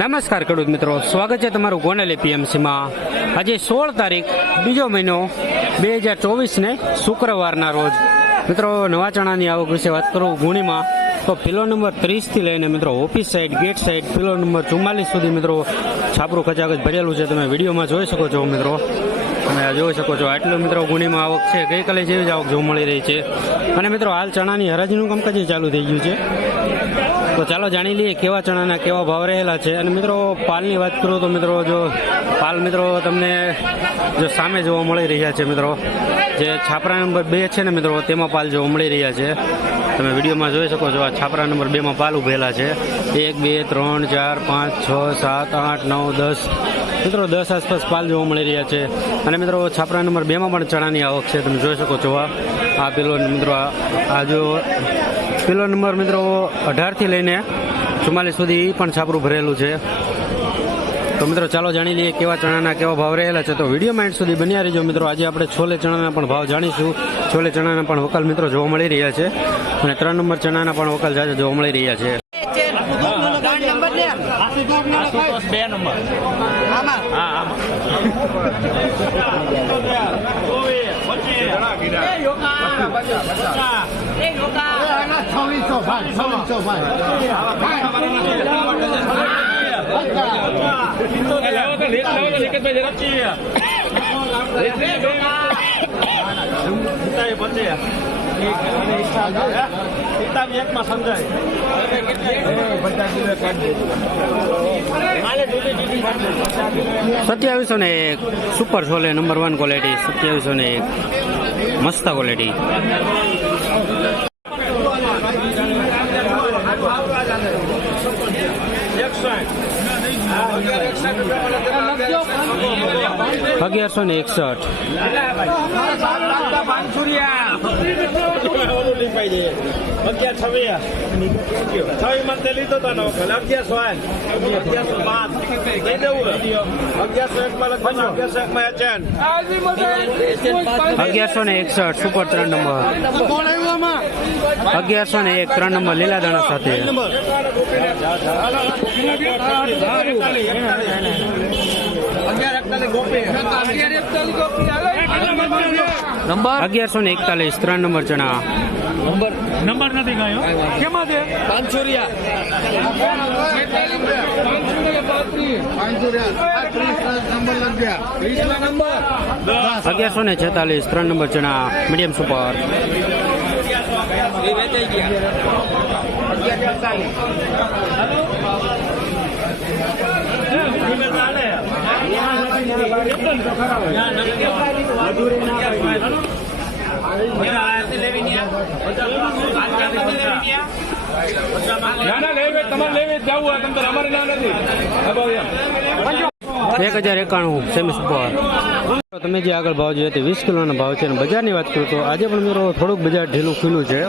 નમસ્કાર ખેડૂત મિત્રો, સ્વાગત છે તમારું ગોનેલી એપીએમસીમાં આજે સોળ તારીખ, બીજો મહિનો, બે હજાર ચોવીસને શુક્રવારના રોજ. મિત્રો નવા ચણાની આવક વિશે વાત કરું ગુણીમાં, તો ફિલો નંબર ત્રીસથી લઈને મિત્રો, ઓફિસ સાઈડ ગેટ સાઈડ ફિલો નંબર ચુમ્માલીસ સુધી મિત્રો, છાપરું ખચાખચ ભરેલું છે. તમે વિડીયોમાં જોઈ શકો છો મિત્રો. તમે જોઈ શકો છો, આટલું મિત્રો ગુણીમાં આવક છે. ગઈકાલે જેવી જ આવક જોવા મળી રહી છે. અને મિત્રો, હાલ ચણાની હરાજીનું કામકાજ ચાલુ થઈ ગયું છે. તો ચાલો જાણી લઈએ કેવા ચણાના કેવા ભાવ રહેલા છે. અને મિત્રો, પાલની વાત કરું તો મિત્રો, જો પાલ મિત્રો તમને જો સામે જોવા મળી રહ્યા છે મિત્રો. જે છાપરા નંબર બે છે ને મિત્રો, તેમાં પાલ જોવા મળી રહ્યા છે. તમે વિડીયોમાં જોઈ શકો છો, આ છાપરા નંબર બેમાં પાલ ઉભેલા છે. એક, બે, ત્રણ, ચાર, પાંચ, છ, સાત, આઠ, નવ, દસ. મિત્રો, દસ આસપાસ પાલ જોવા મળી રહ્યા છે. અને મિત્રો, છાપરા નંબર બેમાં પણ ચણાની આવક છે, તમે જોઈ શકો છો આ. પેલો મિત્રો આ જો પેલો નંબર મિત્રો અઢારથી લઈને ચુમ્માલીસ સુધી એ પણ છાપરું ભરેલું છે. તો મિત્રો ચાલો જાણી લઈએ કેવા ચણાના કેવા ભાવ રહેલા છે. તો વીડિયો માઇન્ડ સુધી બન્યા રહીજો મિત્રો. આજે આપણે છોલે ચણાના પણ ભાવ જાણીશું. છોલે ચણાના પણ વકાલ મિત્રો જોવા મળી રહ્યા છે. અને ત્રણ નંબર ચણાના પણ વકાલ જાજા જોવા મળી રહ્યા છે. બે નંબર આમાં છવ્વીસો ને એક super chole number one quality સત્યાવીસો ને એક મસ્ત ક્વોલિટી અગિયારસો ને એકસઠ અગિયાર છવ્વીસ છવ્વીસમાં તે લીધો હતો ને વખત અગિયારસો આઠ અગિયારસો પાંચ દઈ દેવું અગિયારસો એક માં લખવાનું અગિયારસો એક ને એકસઠ. અગિયારસો ને એકસઠ સુપર ત્રણ નંબર. અગિયારસો ને એક ત્રણ નંબર લીલા દાણા સાથે. અગિયારસો ને એકતાલીસ ત્રણ નંબર જણા નંબર? નથી ગયો. કેમાં છે? નંબર અગિયારસો ને છેતાલીસ ત્રણ નંબર જણા મીડિયમ સુપર. એ વેચાઈ તમારે લેવે જવું હોય તમે અમારે ના નથી. એક હજાર એકાણું સેમી સુપર. તમે જે આગળ ભાવ જોઈએ તે વીસ કિલોના ભાવ છે અને બજારની વાત કરું તો આજે પણ મિત્રો થોડુંક બજાર ઢીલું ખુલ્લું છે.